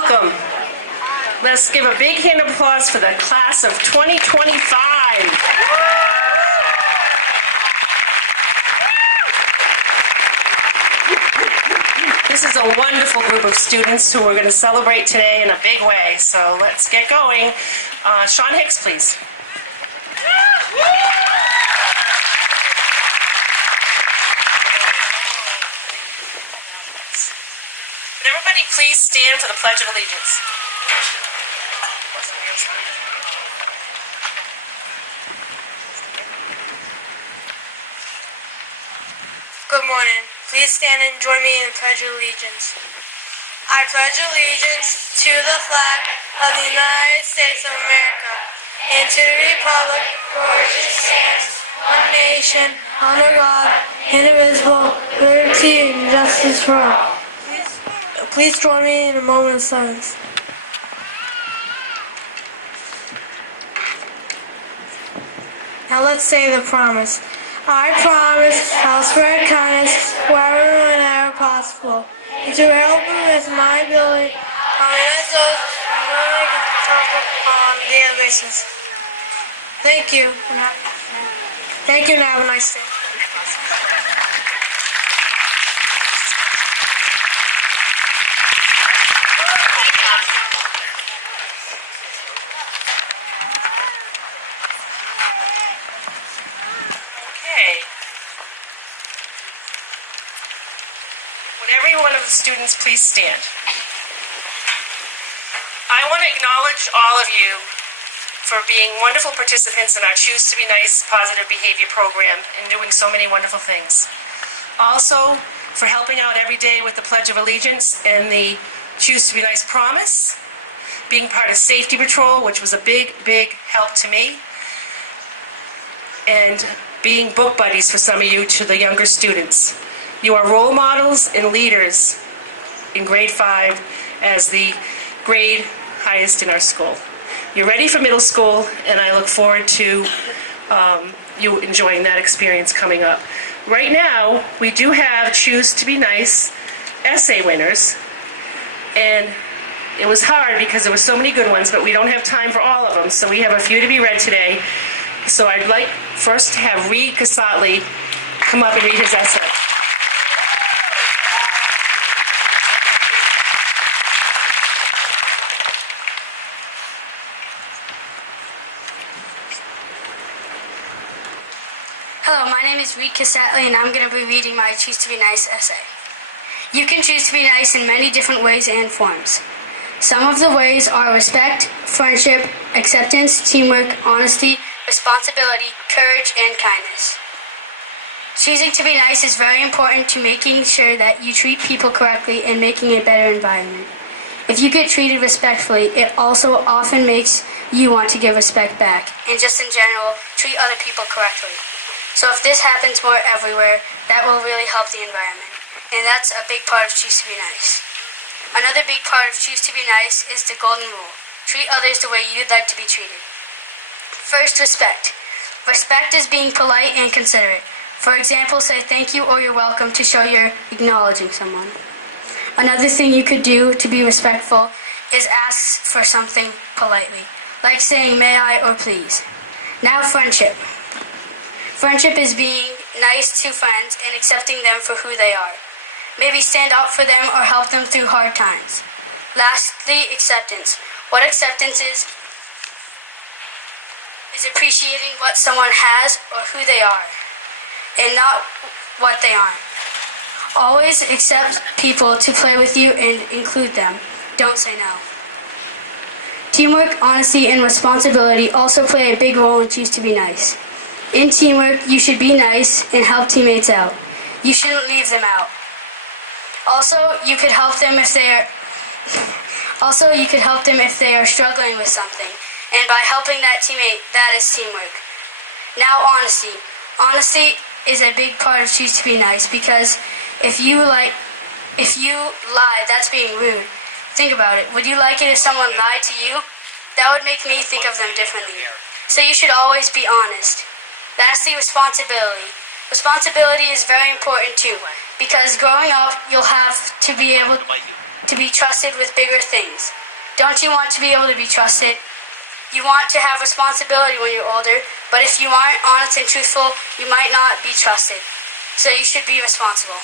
welcome. Let's give a big hand of applause for the class of 2025. This is a wonderful group of students who we're going to celebrate today in a big way. So let's get going. Sean Hicks, please. Would everybody please stand for the Pledge of Allegiance? Good morning. Please stand and join me in the Pledge of Allegiance. I pledge allegiance to the flag of the United States of America and to the republic for which it stands, one nation, under God, indivisible, liberty and justice for all. Please join me in a moment of silence. Now let's say the promise. I promise I'll spread kindness wherever and whenever possible, and to help with my ability, I'll manage those who I can talk on a daily basis. Thank you. Thank you and have a nice day. Would every one of the students please stand? I want to acknowledge all of you for being wonderful participants in our Choose to Be Nice positive behavior program and doing so many wonderful things. Also, for helping out every day with the Pledge of Allegiance and the Choose to Be Nice promise, being part of Safety Patrol, which was a big, big help to me, and being book buddies for some of you to the younger students. You are role models and leaders in grade 5 as the grade highest in our school. You're ready for middle school, and I look forward to you enjoying that experience coming up. Right now, we do have Choose to Be Nice essay winners, and it was hard because there were so many good ones, but we don't have time for all of them, so we have a few to be read today. So I'd like first to have Gr5Promo come up and read his essay. Hello, my name is Gr5Promo and I'm going to be reading my Choose to Be Nice essay. You can choose to be nice in many different ways and forms. Some of the ways are respect, friendship, acceptance, teamwork, honesty, responsibility, courage, and kindness. Choosing to be nice is very important to making sure that you treat people correctly and making a better environment. If you get treated respectfully, it also often makes you want to give respect back, and just in general, treat other people correctly. So if this happens more everywhere, that will really help the environment. And that's a big part of Choose to Be Nice. Another big part of Choose to Be Nice is the golden rule. Treat others the way you'd like to be treated. First, respect. Respect is being polite and considerate. For example, say thank you or you're welcome to show you're acknowledging someone. Another thing you could do to be respectful is ask for something politely, like saying may I or please. Now, friendship. Friendship is being nice to friends and accepting them for who they are. Maybe stand up for them or help them through hard times. Lastly, acceptance. What acceptance is appreciating what someone has or who they are, and not what they aren't. Always accept people to play with you and include them. Don't say no. Teamwork, honesty, and responsibility also play a big role in Choose to Be Nice. In teamwork, you should be nice and help teammates out. You shouldn't leave them out. Also, you could help them if they are struggling with something. And by helping that teammate, that is teamwork. Now, honesty. Honesty is a big part of Choose to Be Nice because if you lie, that's being rude. Think about it. Would you like it if someone lied to you? That would make me think of them differently. So you should always be honest. Lastly, responsibility. Responsibility is very important too, because growing up, you'll have to be able to be trusted with bigger things. Don't you want to be able to be trusted? You want to have responsibility when you're older, but if you aren't honest and truthful, you might not be trusted. So you should be responsible.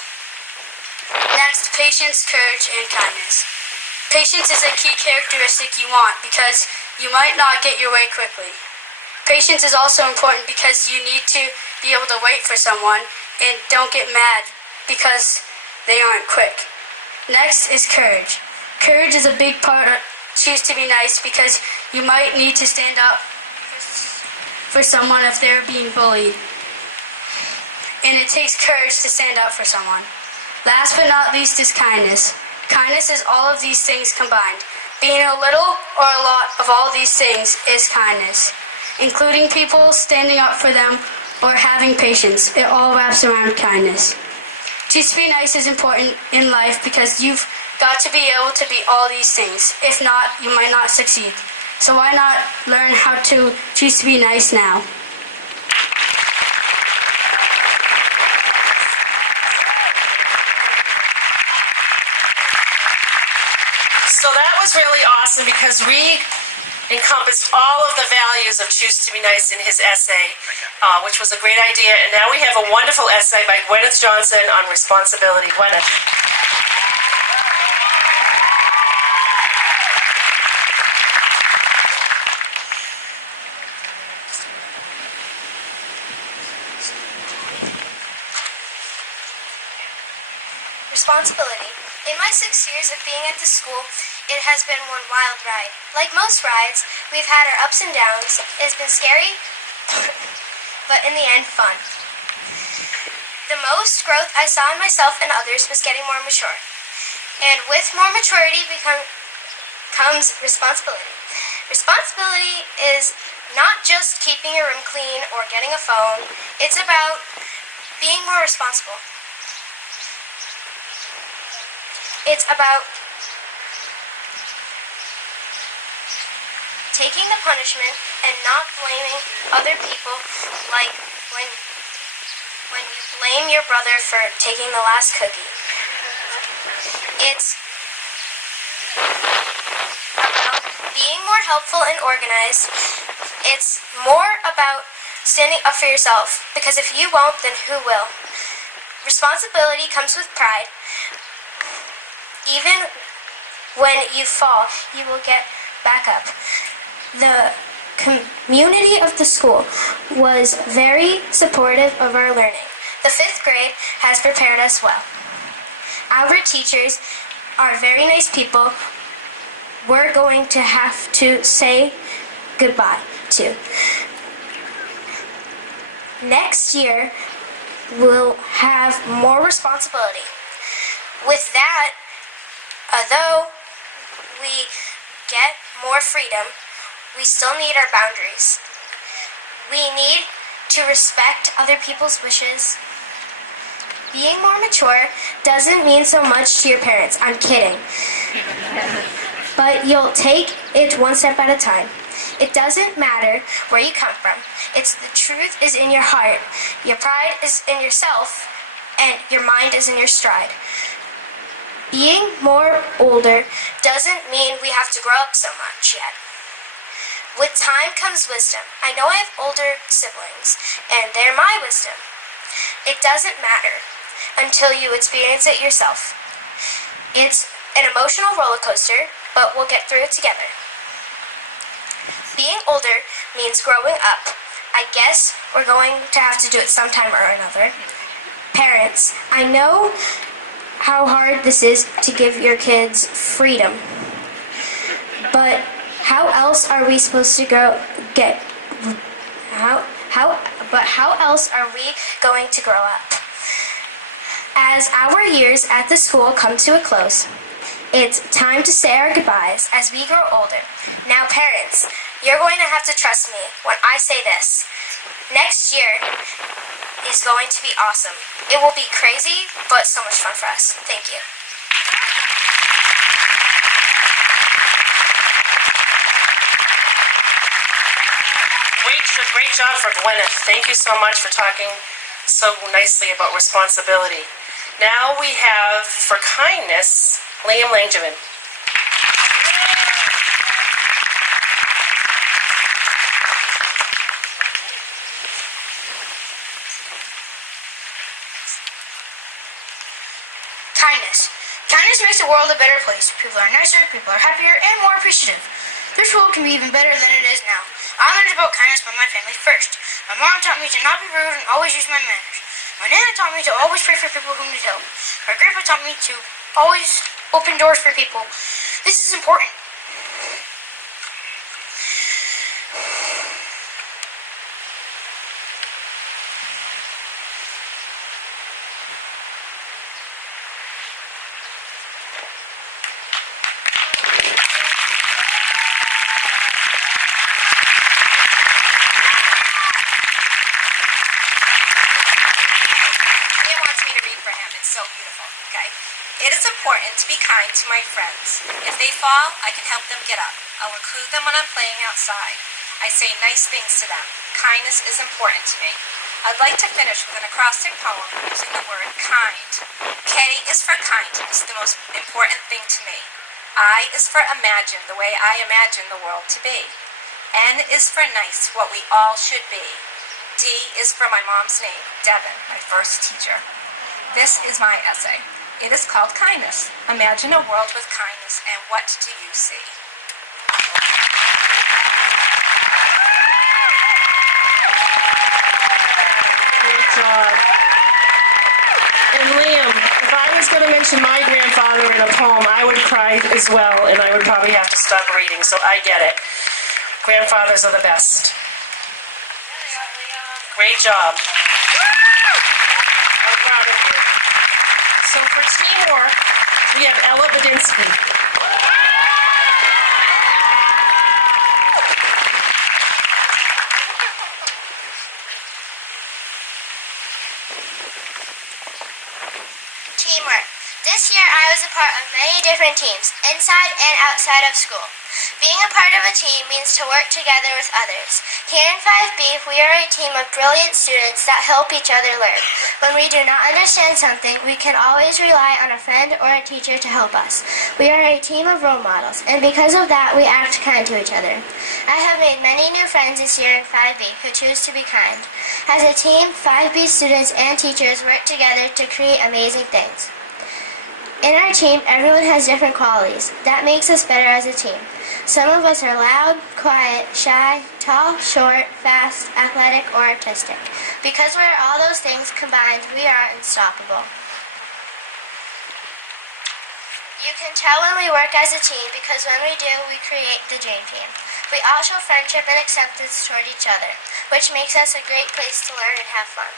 Next, patience, courage, and kindness. Patience is a key characteristic you want because you might not get your way quickly. Patience is also important because you need to be able to wait for someone and don't get mad because they aren't quick. Next is courage. Courage is a big part of choose to be nice because you might need to stand up for someone if they're being bullied. And it takes courage to stand up for someone. Last but not least is kindness. Kindness is all of these things combined. Being a little or a lot of all these things is kindness. Including people, standing up for them, or having patience. It all wraps around kindness. Choose to be nice is important in life because you've got to be able to be all these things. If not, you might not succeed. So why not learn how to choose to be nice now? So that was really awesome because Reed encompassed all of the values of Choose to be Nice in his essay, which was a great idea. And now we have a wonderful essay by Gwyneth Johnson on responsibility. Gwyneth. Responsibility. In my 6 years of being at the school, it has been one wild ride. Like most rides, we've had our ups and downs. It's been scary, but in the end, fun. The most growth I saw in myself and others was getting more mature. And with more maturity comes responsibility. Responsibility is not just keeping your room clean or getting a phone. It's about being more responsible. It's about taking the punishment and not blaming other people, like when you blame your brother for taking the last cookie. It's about being more helpful and organized. It's more about standing up for yourself, because if you won't, then who will? Responsibility comes with pride. Even when you fall, you will get back up. The community of the school was very supportive of our learning. The 5th grade has prepared us well. Our teachers are very nice people we're going to have to say goodbye to. Next year, we'll have more responsibility. With that, although we get more freedom, we still need our boundaries. We need to respect other people's wishes. Being more mature doesn't mean so much to your parents. I'm kidding. But you'll take it one step at a time. It doesn't matter where you come from. It's the truth is in your heart. Your pride is in yourself, and your mind is in your stride. Being more older doesn't mean we have to grow up so much yet. With time comes wisdom. I know I have older siblings, and they're my wisdom. It doesn't matter until you experience it yourself. It's an emotional roller coaster, but we'll get through it together. Being older means growing up. I guess we're going to have to do it sometime or another. Parents, I know how hard this is to give your kids freedom. But how else are we supposed to how else are we going to grow up? As our years at the school come to a close, it's time to say our goodbyes as we grow older. Now parents, you're going to have to trust me when I say this. Next year is going to be awesome. It will be crazy, but so much fun for us. Thank you. Great job for Gwyneth. Thank you so much for talking so nicely about responsibility. Now we have, for kindness, Liam Langevin. Kindness. Kindness makes the world a better place. People are nicer, people are happier, and more appreciative. This world can be even better than it is now. I learned about kindness by my family first. My mom taught me to not be rude and always use my manners. My nana taught me to always pray for people who need help. My grandpa taught me to always open doors for people. This is important. So beautiful, okay? It is important to be kind to my friends. If they fall, I can help them get up. I'll include them when I'm playing outside. I say nice things to them. Kindness is important to me. I'd like to finish with an acrostic poem using the word kind. K is for kind. It's the most important thing to me. I is for imagine, the way I imagine the world to be. N is for nice, what we all should be. D is for my mom's name, Devin, my first teacher. This is my essay. It is called Kindness. Imagine a world with kindness, and what do you see? Great job. And Liam, if I was going to mention my grandfather in a poem, I would cry as well, and I would probably have to stop reading, so I get it. Grandfathers are the best. Great job. I'm proud of you. So for teamwork, we have Ella Badinsky. Teamwork. This year I was a part of many different teams, inside and outside of school. Being a part of a team means to work together with others. Here in 5B, we are a team of brilliant students that help each other learn. When we do not understand something, we can always rely on a friend or a teacher to help us. We are a team of role models, and because of that, we act kind to each other. I have made many new friends this year in 5B who choose to be kind. As a team, 5B students and teachers work together to create amazing things. In our team, everyone has different qualities. That makes us better as a team. Some of us are loud, quiet, shy, tall, short, fast, athletic, or artistic. Because we're all those things combined, we are unstoppable. You can tell when we work as a team because when we do, we create the dream team. We all show friendship and acceptance toward each other, which makes us a great place to learn and have fun.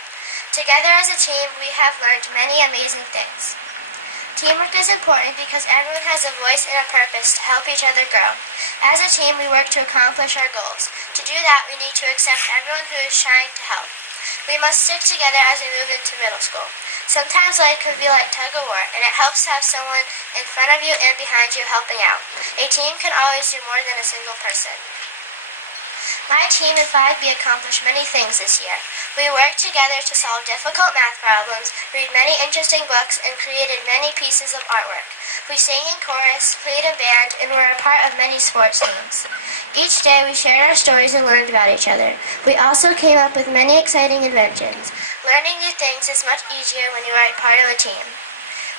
Together as a team, we have learned many amazing things. Teamwork is important because everyone has a voice and a purpose to help each other grow. As a team, we work to accomplish our goals. To do that, we need to accept everyone who is trying to help. We must stick together as we move into middle school. Sometimes life can be like tug-of-war, and it helps to have someone in front of you and behind you helping out. A team can always do more than a single person. My team in 5B accomplished many things this year. We worked together to solve difficult math problems, read many interesting books, and created many pieces of artwork. We sang in chorus, played in band, and were a part of many sports teams. Each day we shared our stories and learned about each other. We also came up with many exciting inventions. Learning new things is much easier when you are a part of a team.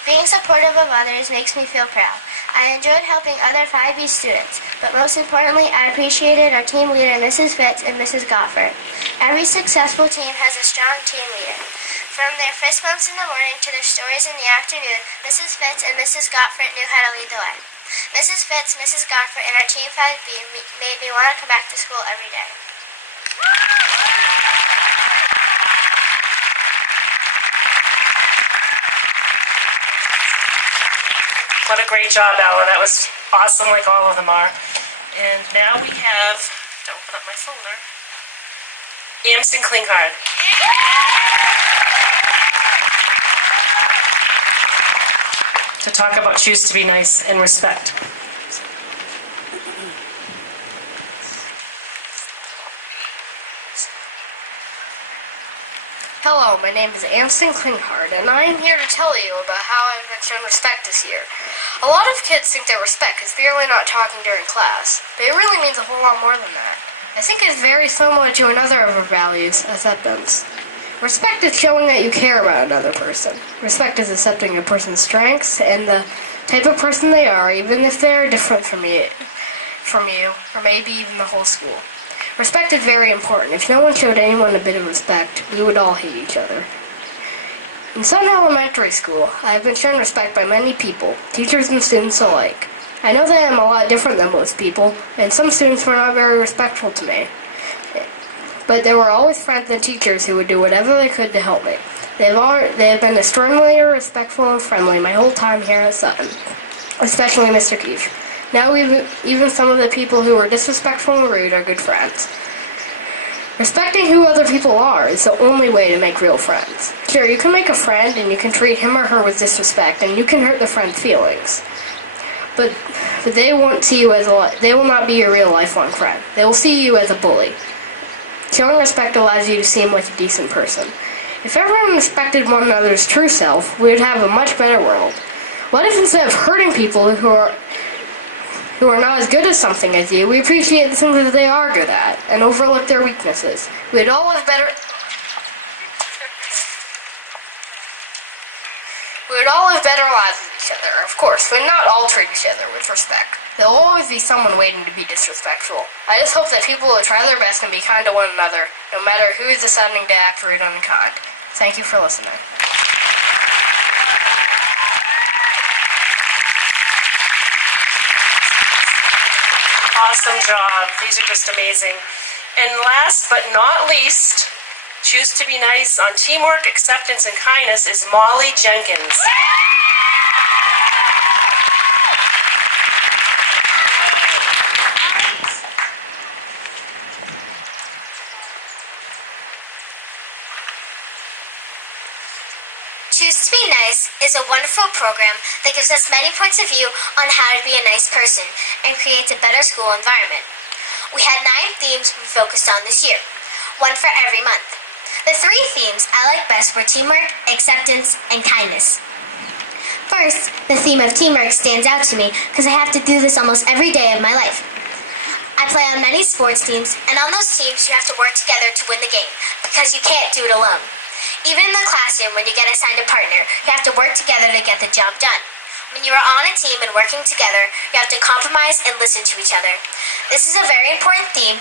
Being supportive of others makes me feel proud. I enjoyed helping other 5B students, but most importantly, I appreciated our team leader, Mrs. Fitz and Mrs. Gr5Promo. Every successful team has a strong team leader. From their fist bumps in the morning to their stories in the afternoon, Mrs. Fitz and Mrs. Gr5Promo knew how to lead the way. Mrs. Fitz, Mrs. Gr5Promo, and our Team 5B made me want to come back to school every day. What a great job, Ella. That was awesome, like all of them are. And now we have, to open up my folder, Amson Klinghardt. To talk about choose to be nice and respect. Hello, my name is Anston Klinghardt, and I am here to tell you about how I've been shown respect this year. A lot of kids think that respect is merely not talking during class, but it really means a whole lot more than that. I think it's very similar to another of our values, acceptance. Respect is showing that you care about another person. Respect is accepting a person's strengths and the type of person they are, even if they are different from you, or maybe even the whole school. Respect is very important. If no one showed anyone a bit of respect, we would all hate each other. In Sutton Elementary School, I have been shown respect by many people, teachers and students alike. I know that I am a lot different than most people, and some students were not very respectful to me. But there were always friends and teachers who would do whatever they could to help me. They have been extremely respectful and friendly my whole time here at Sutton, especially Mr. Keefe. Now even some of the people who were disrespectful and rude are good friends. Respecting who other people are is the only way to make real friends. Sure, you can make a friend and you can treat him or her with disrespect and you can hurt the friend's feelings. But they won't see you they will not be your real lifelong friend. They will see you as a bully. Showing respect allows you to seem like a decent person. If everyone respected one another's true self, we would have a much better world. What if instead of hurting people who are not as good at something as you, we appreciate the things that they are good at and overlook their weaknesses? We'd all have better lives with each other, of course, but not all treat each other with respect. There'll always be someone waiting to be disrespectful. I just hope that people will try their best and be kind to one another, no matter who is deciding to act rude and unkind. Thank you for listening. Awesome job. These are just amazing. And last but not least, Choose to Be Nice on Teamwork, Acceptance, and Kindness is Molly Jenkins. Choose to Be Nice is a wonderful program that gives us many points of view on how to be a nice person and creates a better school environment. We had 9 themes we focused on this year, one for every month. The 3 themes I liked best were teamwork, acceptance, and kindness. First, the theme of teamwork stands out to me because I have to do this almost every day of my life. I play on many sports teams, and on those teams you have to work together to win the game because you can't do it alone. Even in the classroom, when you get assigned a partner, you have to work together to get the job done. When you are on a team and working together, you have to compromise and listen to each other. This is a very important theme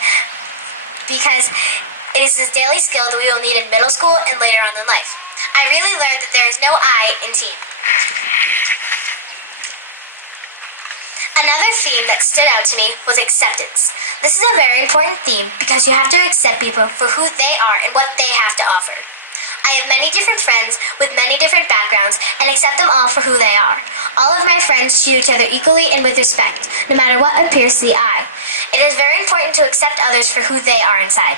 because it is a daily skill that we will need in middle school and later on in life. I really learned that there is no I in team. Another theme that stood out to me was acceptance. This is a very important theme because you have to accept people for who they are and what they have to offer. I have many different friends with many different backgrounds and accept them all for who they are. All of my friends treat each other equally and with respect, no matter what appears to the eye. It is very important to accept others for who they are inside.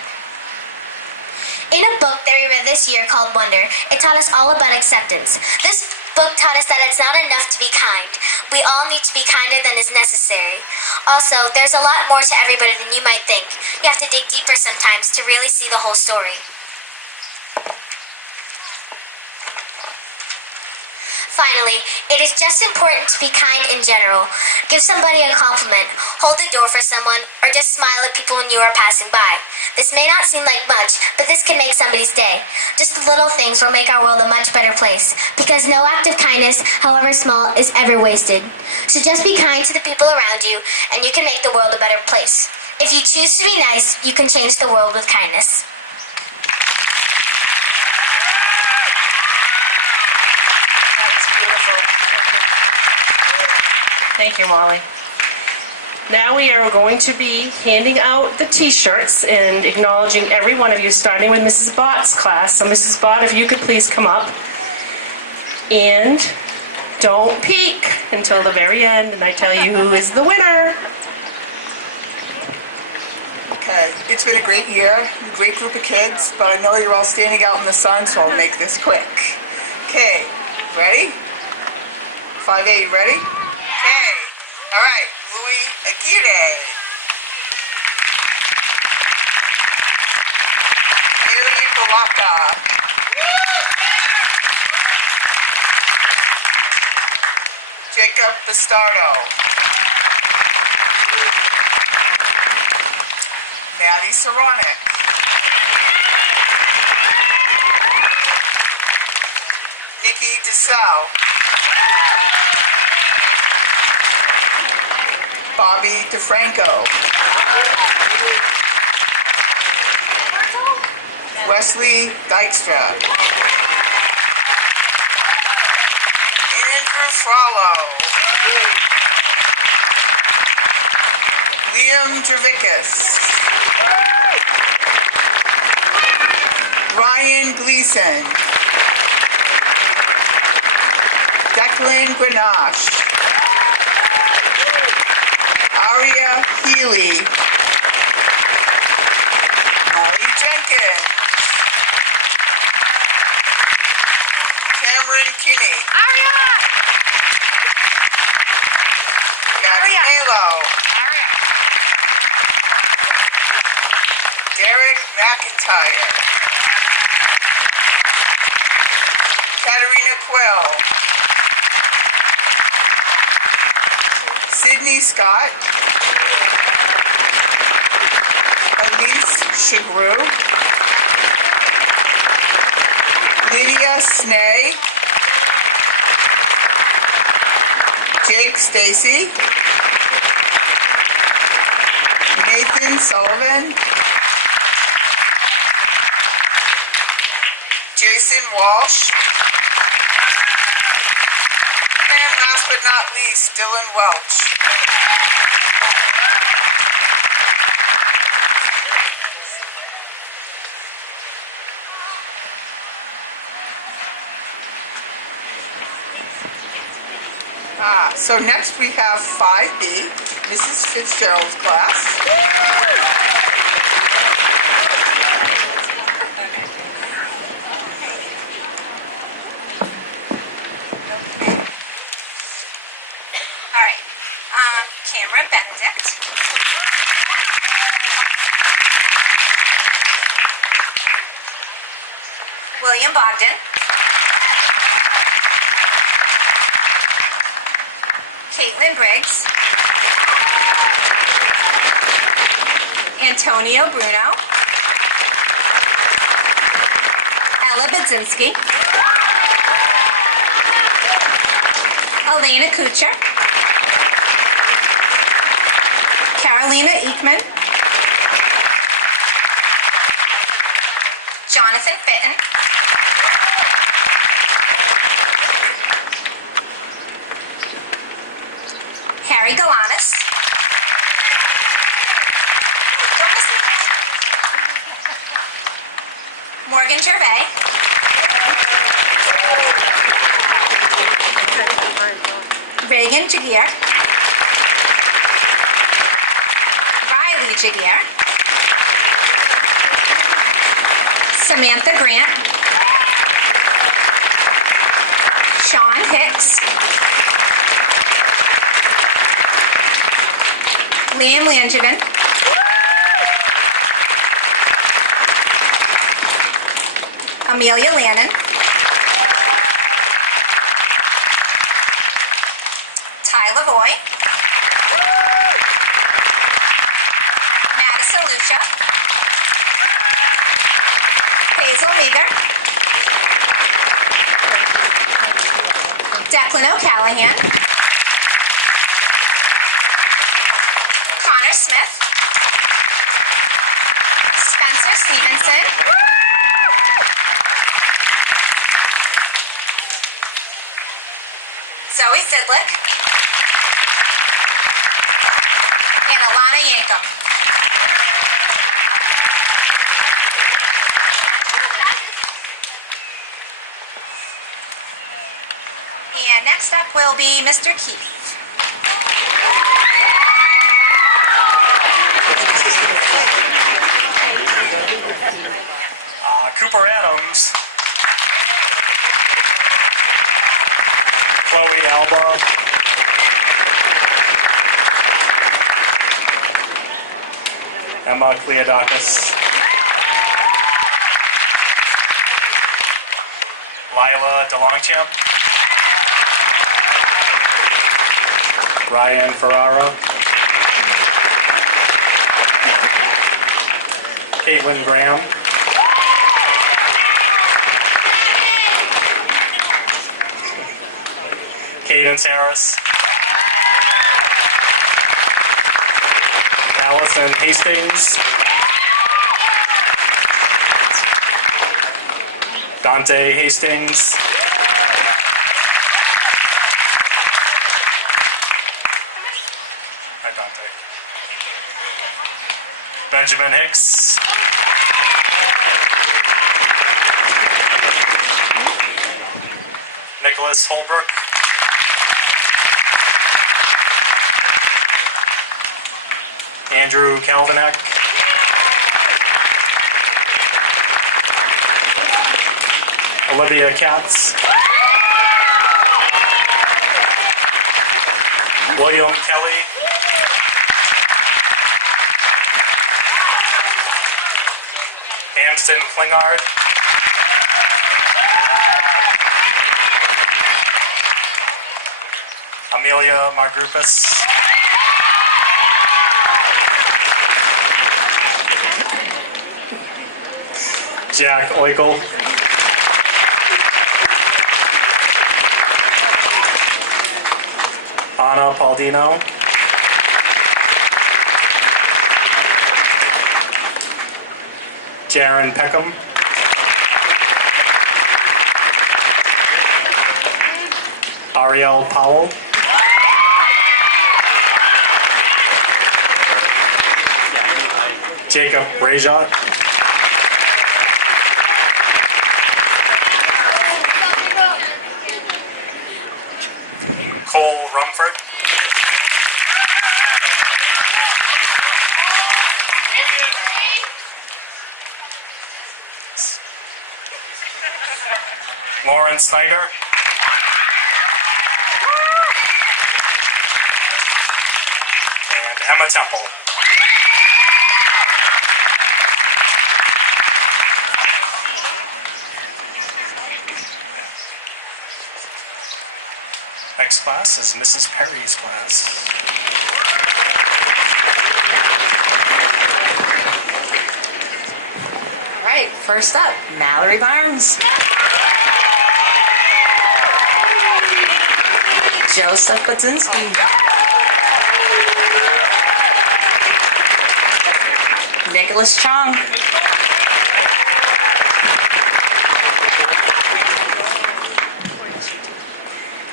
In a book that we read this year called Wonder, it taught us all about acceptance. This book taught us that it's not enough to be kind. We all need to be kinder than is necessary. Also, there's a lot more to everybody than you might think. You have to dig deeper sometimes to really see the whole story. Finally, it is just important to be kind in general. Give somebody a compliment, hold the door for someone, or just smile at people when you are passing by. This may not seem like much, but this can make somebody's day. Just the little things will make our world a much better place, because no act of kindness, however small, is ever wasted. So just be kind to the people around you, and you can make the world a better place. If you choose to be nice, you can change the world with kindness. Thank you, Molly. Now we are going to be handing out the t-shirts and acknowledging every one of you, starting with Mrs. Bott's class. So Mrs. Bott, if you could please come up. And don't peek until the very end, and I tell you who is the winner. Okay, it's been a great year, a great group of kids, but I know you're all standing out in the sun, so I'll make this quick. Okay, ready? 5A, you ready? Okay, all right, Louis Aguirre. Haley Balaka. Jacob Bastardo. Maddie Saronic. Nikki DeSalle. Bobby DeFranco. Wesley Dykstra. Andrew Frollo. Liam Dravikas. Ryan Gleason. Declan Grenache. Aria Healy. Molly Jenkins. Cameron Kinney. Gabby Halo. Derek McIntyre. Katarina Quill. Sydney Scott. Elise Chagru. Lydia Snay. Jake Stacy. Nathan Sullivan. Jason Walsh. And last but not least, Dylan Welch. So next we have 5B, Mrs. Fitzgerald's class. All right. Cameron Benedict. William Bogdan. Caitlin Briggs. Antonio Bruno. Ella Budzinski. Elena Kucher. Carolina Ekman. Jonathan Fitton. Harry Galanis. Morgan Gervais. Reagan Jagier. Riley Jagier. Samantha Grant. Sean Hicks. Liam Langevin. Amelia Lannon. Ty Lavoy. Madison Lucia. Hazel Meager. Declan O'Callahan. Connor Smith. Spencer Stevenson. Zoe Sidlick. And Alana Yankum. And next up will be Mr. Keith. Cooper Adams. Chloe Alba. Emma Cleodakis. Lila DeLongchamp. Ryan Ferrara. Caitlin Graham. Cadence Harris. Allison Hastings. Dante Hastings. Hi, Dante. Benjamin Hicks. Nicholas Holbrook. Andrew Kalvanek. Olivia Katz. William Kelly. Hamston Klingard. Amelia Margrupus. Jack Oikel. Anna Paldino. Jaron Peckham. Ariel Powell. Jacob Rajat. Cole Rumford. Lauren Snyder. And Emma Temple. Next class is Mrs. Perry's class. All right, first up, Mallory Barnes. Joseph Budzinski. Nicholas Chong.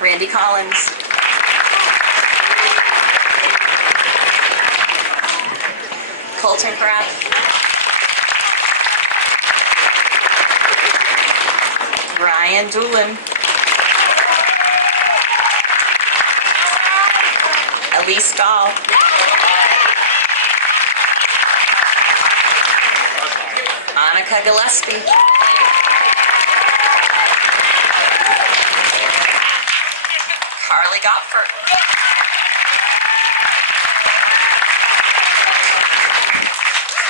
Randy Collins. Colton Kraft. Ryan Doolin. Elise Gall. Annika Gillespie. Carly Gopfert.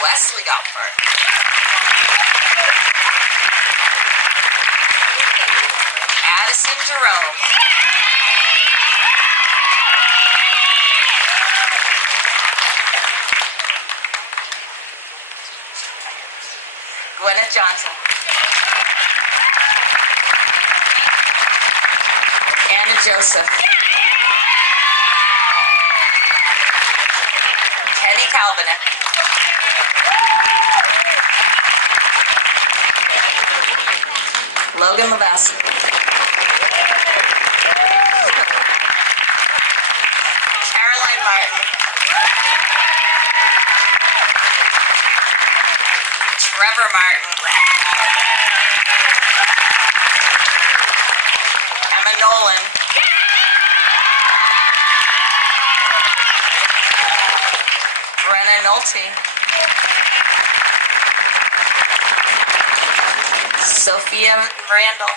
Wesley Gopfert. Addison Jerome. Gwyneth Johnson. Anna Joseph. Kenny Calvinet. Logan Levesque. Caroline Martin. Trevor Martin. Emma Nolan. Brenna Nolte. Sophia Randall.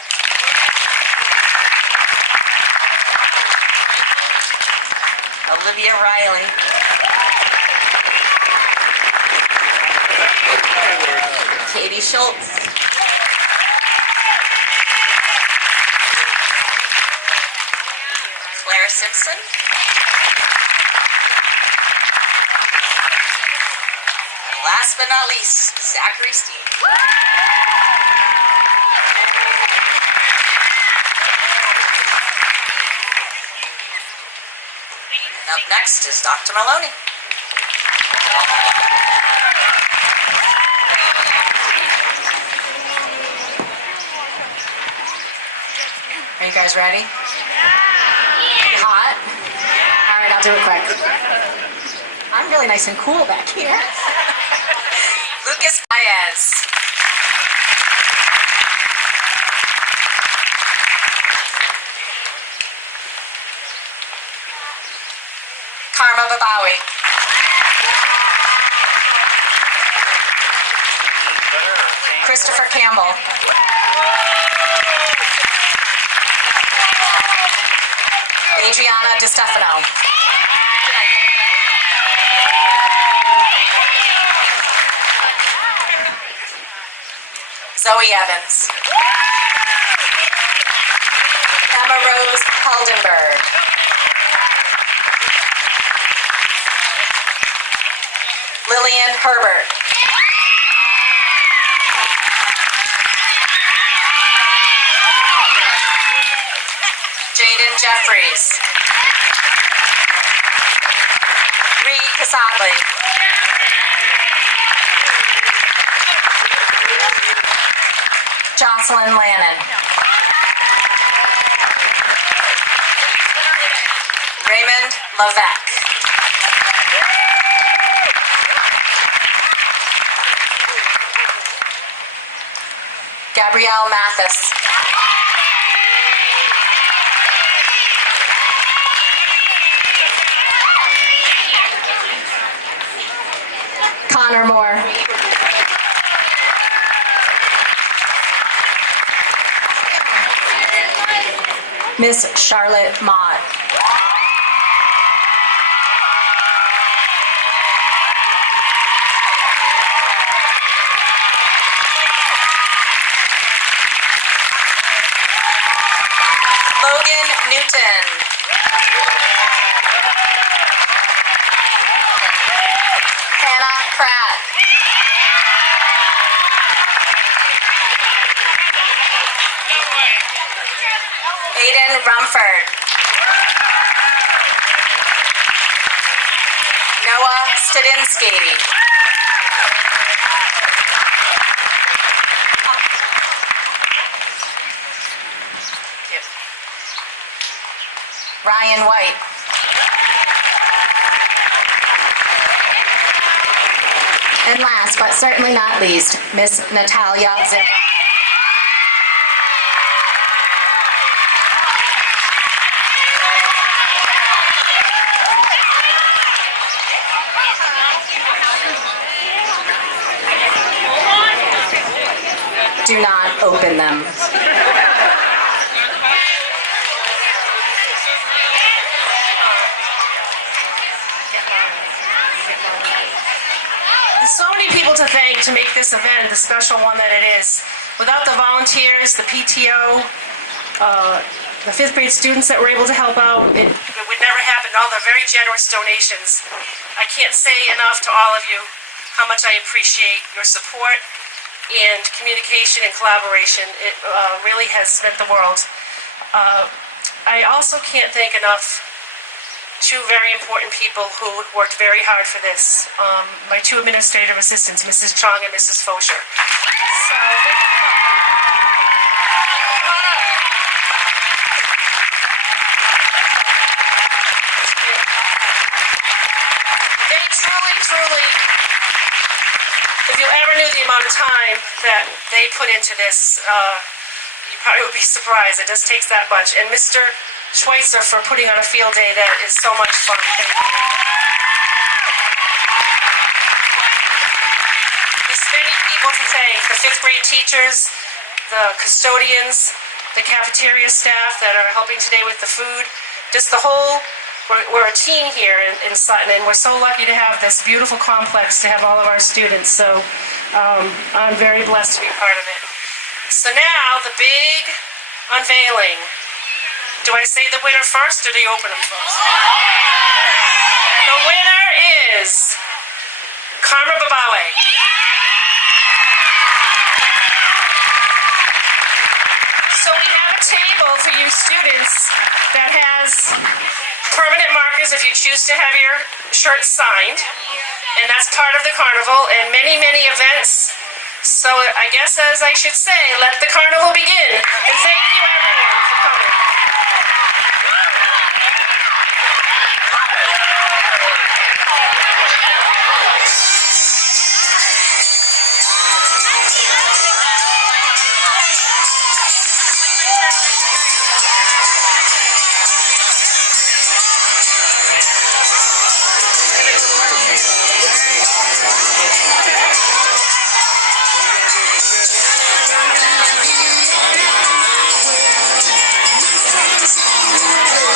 Olivia Riley. Katie Schultz. Simpson. Last but not least, Zachary Steen. And up next is Dr. Maloney. Are you guys ready? Hot? All right, I'll do it quick. I'm really nice and cool back here. Lucas Baez. Karma Babawi. Christopher Campbell. Adriana DiStefano. Zoe Evans. Emma Rose Heldenberg. Lillian Herbert. Jaden Jeffries. Reed Casadli. Jocelyn Lannon. Raymond Levesque. Gabrielle Mathis. Connor Moore. Miss Charlotte Mott. Logan Newton. Hannah Pratt. Aiden Rumford. Noah Stadinsky. Ryan White. And last but certainly not least, Miss Natalia Zimmer. Do not open them. There's so many people to thank to make this event the special one that it is. Without the volunteers, the PTO, the fifth grade students that were able to help out, it would never happen. All the very generous donations. I can't say enough to all of you how much I appreciate your support and communication and collaboration. It really has meant the world. I also can't thank enough two very important people who worked very hard for this. My two administrative assistants, Mrs. Chong and Mrs. Fosher. So, they truly, if you ever knew the amount of time that they put into this, you probably would be surprised. It just takes that much. And Mr. Schweitzer for putting on a field day that is so much fun. Thank you. There's many people to thank. The fifth grade teachers, the custodians, the cafeteria staff that are helping today with the food. Just the whole, we're a team here in Sutton, and we're so lucky to have this beautiful complex to have all of our students. So I'm very blessed to be part of it. So now the big unveiling. Do Do I say the winner first or do you open them first? The winner is Karma Babawe. So we have a table for you students that has permanent markers if you choose to have your shirt signed. And that's part of the carnival and many, many events. So I guess as I should say, let the carnival begin. And thank you everyone for coming.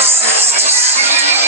This is to see